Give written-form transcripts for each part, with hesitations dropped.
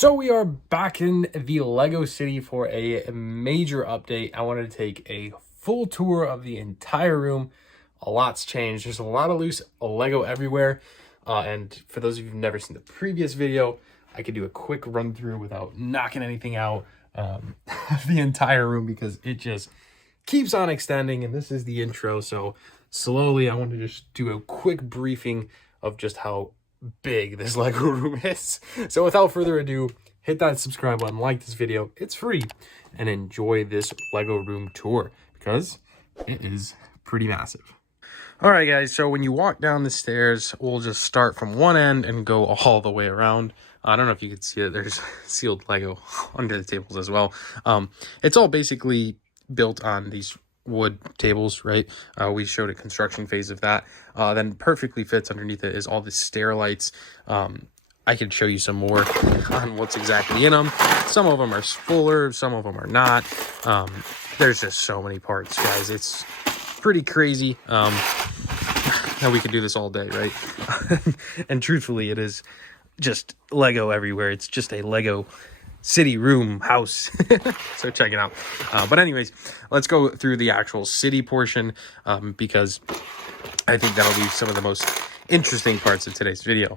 So we are back in the Lego City for a major update. I wanted to take a full tour of the entire room. A lot's changed. There's a lot of loose Lego everywhere. And for those of you who've never seen the previous video, I could do a quick run through without knocking anything out the entire room because it just keeps on extending. And this is the intro. So slowly I want to just do a quick briefing of just how big this Lego room is. So without further ado, hit that subscribe button, like this video, it's free, and enjoy this Lego room tour because it is pretty massive. All right, guys, so when you walk down the stairs, we'll just start from one end and go all the way around. I don't know if you can see it, there's sealed Lego under the tables as well. It's all basically built on these wood tables, right? We showed a construction phase of that. Then perfectly fits underneath it is all the stair lights. I could show you some more on what's exactly in them. Some of them are fuller, some of them are not. There's just so many parts, guys. It's pretty crazy. And we could do this all day, right? And truthfully, it is just Lego everywhere. It's just a Lego city room house. So check it out. But anyways, let's go through the actual city portion because I think that'll be some of the most interesting parts of today's video.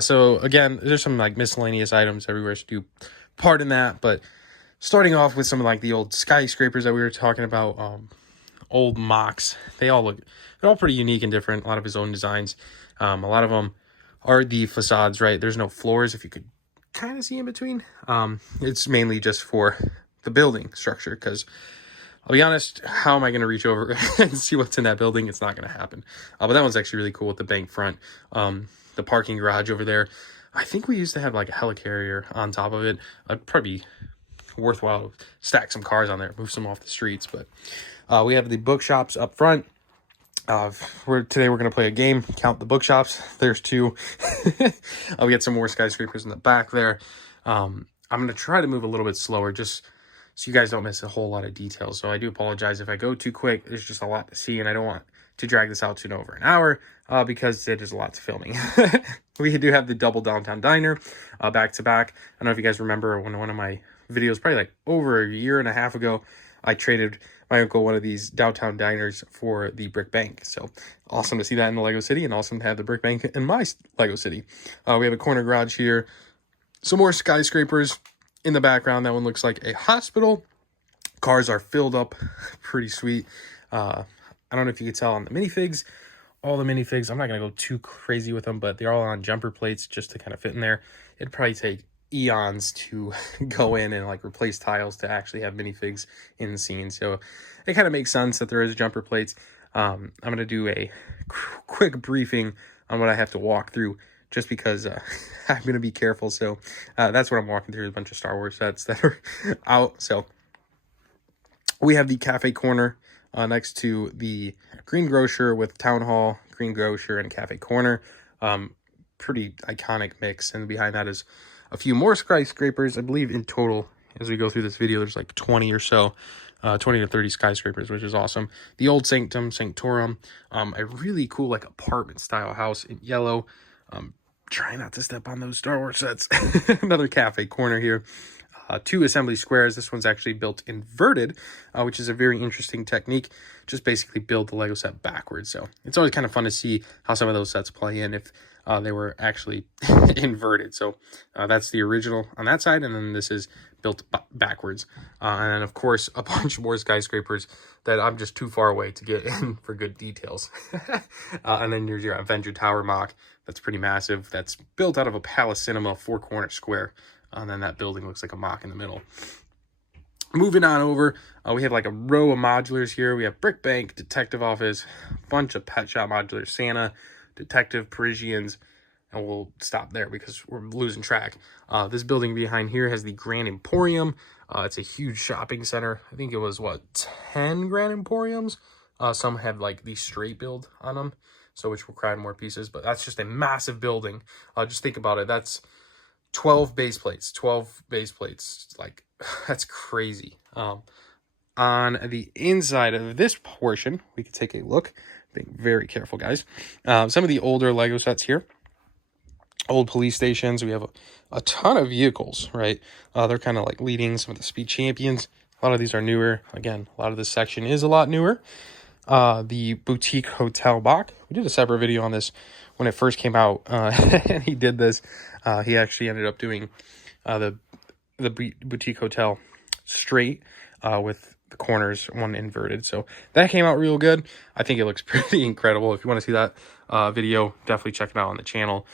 So again, there's some like miscellaneous items everywhere to do part in that, but starting off with some of like the old skyscrapers that we were talking about, old mocks. They're all pretty unique and different. A lot of his own designs. A lot of them are the facades, right? There's no floors, if you could kind of see in between. It's mainly just for the building structure because I'll be honest, how am I going to reach over and see what's in that building? It's not going to happen. But that one's actually really cool with the bank front. The parking garage over there, I think we used to have like a helicarrier on top of it. It'd probably be worthwhile to stack some cars on there, move some off the streets. But we have the bookshops up front. Today we're going to play a game, count the bookshops. There's two. We got some more skyscrapers in the back there. I'm going to try to move a little bit slower just so you guys don't miss a whole lot of details. So I do apologize if I go too quick. There's just a lot to see and I don't want to drag this out to over an hour because it is a lot to filming. We do have the double downtown diner back to back. I don't know if you guys remember when one of my videos, probably like over a year and a half ago, I traded my uncle one of these downtown diners for the brick bank. So awesome to see that in the Lego City and awesome to have the brick bank in my Lego City. We have a corner garage here. Some more skyscrapers in the background. That one looks like a hospital. Cars are filled up. Pretty sweet. I don't know if you could tell on the minifigs. All the minifigs, I'm not going to go too crazy with them, but they're all on jumper plates just to kind of fit in there. It'd probably take eons to go in and like replace tiles to actually have minifigs in the scene. So it kind of makes sense that there is jumper plates. I'm going to do a quick briefing on what I have to walk through just because I'm going to be careful. So that's what I'm walking through, a bunch of Star Wars sets that are out. So we have the cafe corner next to the green grocer with town hall, green grocer, and cafe corner. Pretty iconic mix. And behind that is a few more skyscrapers. I believe in total, as we go through this video, there's like 20 or so, 20 to 30 skyscrapers, which is awesome. The old Sanctorum, a really cool like apartment style house in yellow. Try not to step on those Star Wars sets. Another cafe corner here. Two assembly squares. This one's actually built inverted, which is a very interesting technique. Just basically build the Lego set backwards. So it's always kind of fun to see how some of those sets play in if they were actually inverted. So that's the original on that side, and then this is built backwards. And then, of course, a bunch more skyscrapers that I'm just too far away to get in for good details. And then there's your Avenger Tower mock. That's pretty massive. That's built out of a Palace Cinema four-corner square. And then that building looks like a mock in the middle. Moving on over, we have like a row of modulars here. We have Brick Bank, Detective Office, bunch of Pet Shop modulars, Santa, Detective, Parisians, and we'll stop there because we're losing track. This building behind here has the Grand Emporium. It's a huge shopping center. I think it was, 10 Grand Emporiums? Some had like the straight build on them, so which required more pieces, but that's just a massive building. Just think about it. That's 12 base plates. Like, that's crazy. On the inside of this portion, we can take a look. Being very careful, guys. Some of the older Lego sets here. old police stations. We have a ton of vehicles, right? They're kind of like leading some of the speed champions. A lot of these are newer. Again, a lot of this section is a lot newer. The boutique hotel box. We did a separate video on this when it first came out. And he did this. He actually ended up doing the boutique hotel straight with the corners one inverted. So that came out real good. I think it looks pretty incredible. If you want to see that video, definitely check it out on the channel.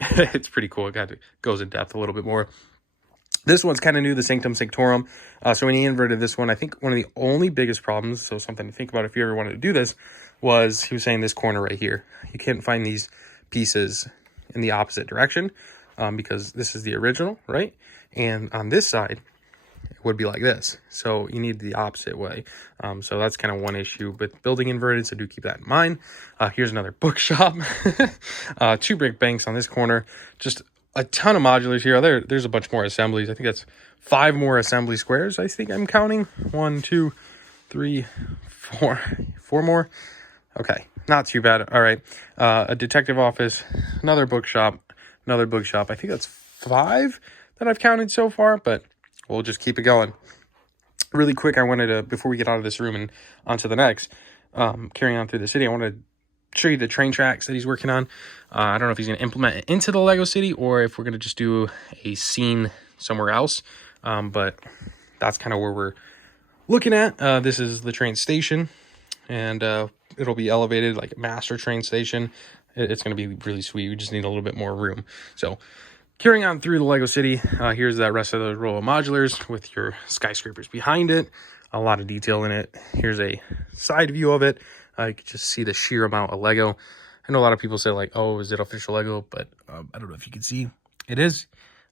It's pretty cool. It goes in depth a little bit more. This one's kind of new, the Sanctum Sanctorum. So when he inverted this one, I think one of the only biggest problems, so something to think about if you ever wanted to do this, was he was saying this corner right here. You can't find these pieces in the opposite direction because this is the original, right? And on this side, it would be like this. So you need the opposite way. So that's kind of one issue with building inverted, so do keep that in mind. Here's another bookshop. 2 brick banks on this corner. Just a ton of modulars here. There's a bunch more assemblies. I think that's 5 more assembly squares. I think I'm counting 1, 2, 3, 4 more. Okay, not too bad. All right, a detective office, another bookshop. I think that's 5 that I've counted so far, but we'll just keep it going. Really quick, I wanted to, before we get out of this room and onto the next, carrying on through the city, I wanted to show you the train tracks that he's working on. I don't know if he's going to implement it into the Lego City or if we're going to just do a scene somewhere else. But that's kind of where we're looking at. This is the train station, and it'll be elevated like a master train station. It's going to be really sweet. We just need a little bit more room. So carrying on through the Lego City, here's that rest of the row of modulars with your skyscrapers behind it. A lot of detail in it. Here's a side view of it. You can just see the sheer amount of Lego. I know a lot of people say like, oh, is it official Lego? But I don't know if you can see. It is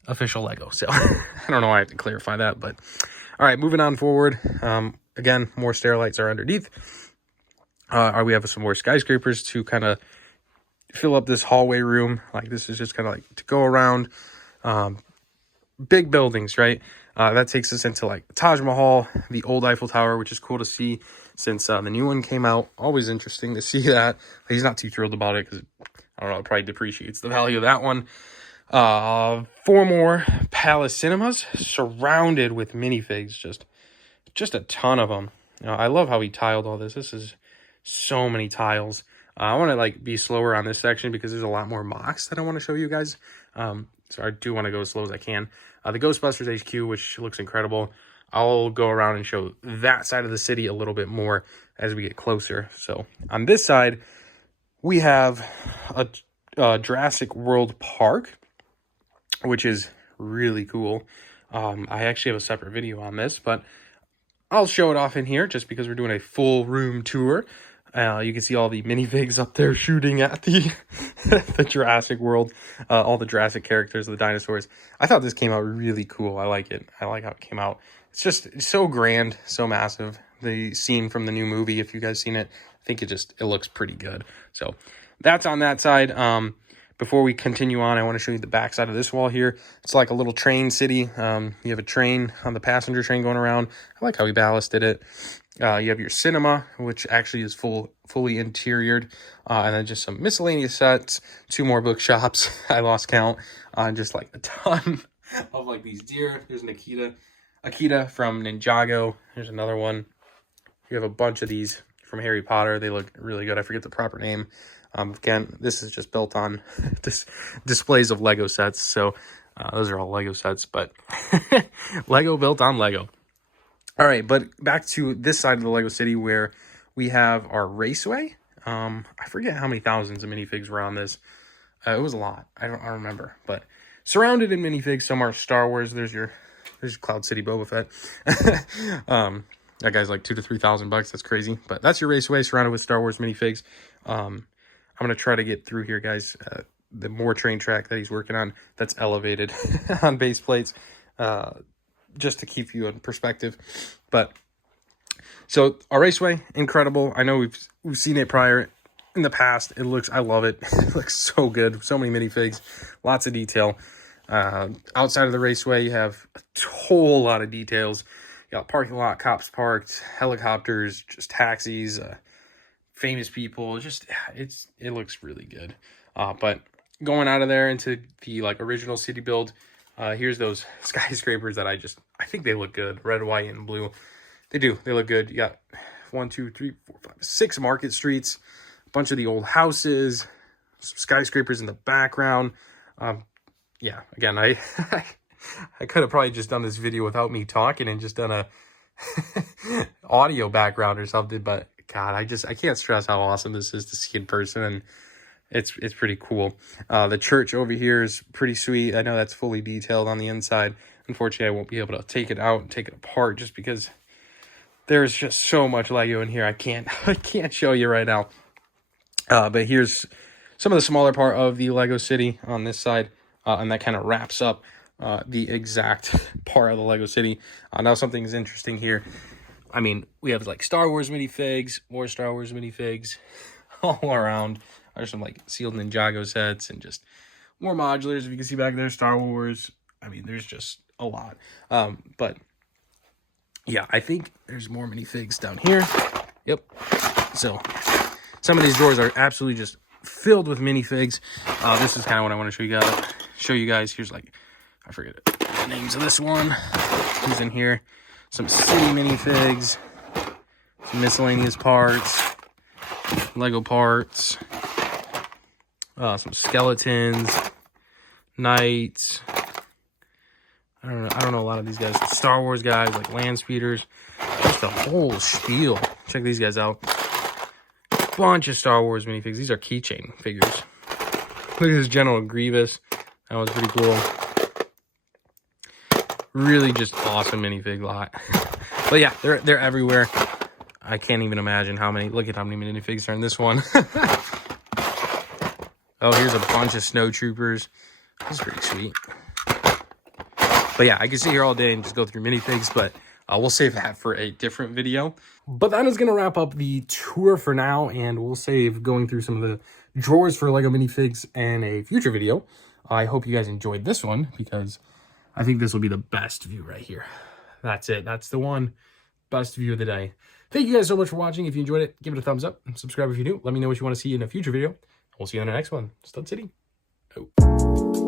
official Lego. So I don't know why I have to clarify that. But all right, moving on forward. Again, more stair lights are underneath. We have some more skyscrapers to kind of fill up this hallway room. Like this is just kind of like to go around. Big buildings, right? That takes us into like Taj Mahal, the old Eiffel Tower, which is cool to see since the new one came out. Always interesting to see that. He's not too thrilled about it because, I don't know, it probably depreciates the value of that one. 4 more Palace Cinemas surrounded with minifigs, just a ton of them. I love how he tiled all this. This is so many tiles. I want to like be slower on this section because there's a lot more mocks that I want to show you guys. So I do want to go as slow as I can. The Ghostbusters HQ, which looks incredible. I'll go around and show that side of the city a little bit more as we get closer. So on this side, we have a Jurassic World Park, which is really cool. I actually have a separate video on this, but I'll show it off in here just because we're doing a full room tour. You can see all the minifigs up there shooting at the the Jurassic World, all the Jurassic characters, the dinosaurs. I thought this came out really cool. I like it. I like how it came out. It's so grand, so massive. The scene from the new movie, if you guys seen it, I think it looks pretty good. So that's on that side. Before we continue on, I want to show you the back side of this wall here. It's like a little train city. You have a train on the passenger train going around. I like how he ballasted it. You have your cinema, which actually is fully interiored, and then just some miscellaneous sets, 2 more bookshops. I lost count. Just like a ton of like these deer. There's an Akita from Ninjago. There's another one. You have a bunch of these from Harry Potter. They look really good. I forget the proper name. Again, this is just built on displays of Lego sets. So those are all Lego sets, but Lego built on Lego. All right, but back to this side of the Lego City where we have our Raceway. I forget how many thousands of minifigs were on this. It was a lot. I don't remember, but surrounded in minifigs. Some are Star Wars. There's Cloud City Boba Fett. That guy's like $2,000 to $3,000. That's crazy. But that's your Raceway surrounded with Star Wars minifigs. I'm gonna try to get through here, guys. The more train track that he's working on that's elevated on base plates. Just to keep you in perspective. But so our Raceway, incredible. I know we've seen it prior in the past. I love it. It looks so good. So many minifigs, lots of detail. Outside of the Raceway, you have a whole lot of details. You got parking lot, cops parked, helicopters, just taxis, famous people. It looks really good. But going out of there into the like original city build. Here's those skyscrapers that I think they look good. Red, white, and blue. They do. They look good. You got 1, 2, 3, 4, 5, 6 market streets. A bunch of the old houses. Some skyscrapers in the background. Yeah, again, I could have probably just done this video without me talking and just done a audio background or something, but God, I can't stress how awesome this is to see in person, and it's pretty cool. The church over here is pretty sweet. I know that's fully detailed on the inside. Unfortunately, I won't be able to take it out and take it apart just because there's just so much Lego in here. I can't show you right now. But here's some of the smaller part of the Lego city on this side, and that kind of wraps up the exact part of the Lego city. Now something's interesting here. I mean, we have like Star Wars minifigs, more Star Wars minifigs all around. There's some like sealed Ninjago sets and just more modulars. If you can see back there, Star Wars. I mean, there's just a lot. But yeah, I think there's more minifigs down here. Yep. So some of these drawers are absolutely just filled with minifigs. This is kind of what I want to show you guys. Here's like, I forget the names of this one. Who's in here? Some city minifigs, some miscellaneous parts, Lego parts, some skeletons, knights. I don't know a lot of these guys. Star Wars guys, like land speeders. Just a whole spiel. Check these guys out. Bunch of Star Wars minifigs. These are keychain figures. Look at this General Grievous. That was pretty cool. Really just awesome minifig lot. But yeah, they're everywhere. I can't even imagine how many. Look at how many minifigs are in this one. Oh, here's a bunch of snow troopers. This is pretty sweet. But yeah, I can sit here all day and just go through minifigs, but we'll save that for a different video. But that is going to wrap up the tour for now, and we'll save going through some of the drawers for Lego minifigs in a future video. I hope you guys enjoyed this one, because I think this will be the best view right here. That's it. That's the one. Best view of the day. Thank you guys so much for watching. If you enjoyed it, give it a thumbs up. Subscribe if you do. Let me know what you want to see in a future video. We'll see you on the next one. Stud City. Oh.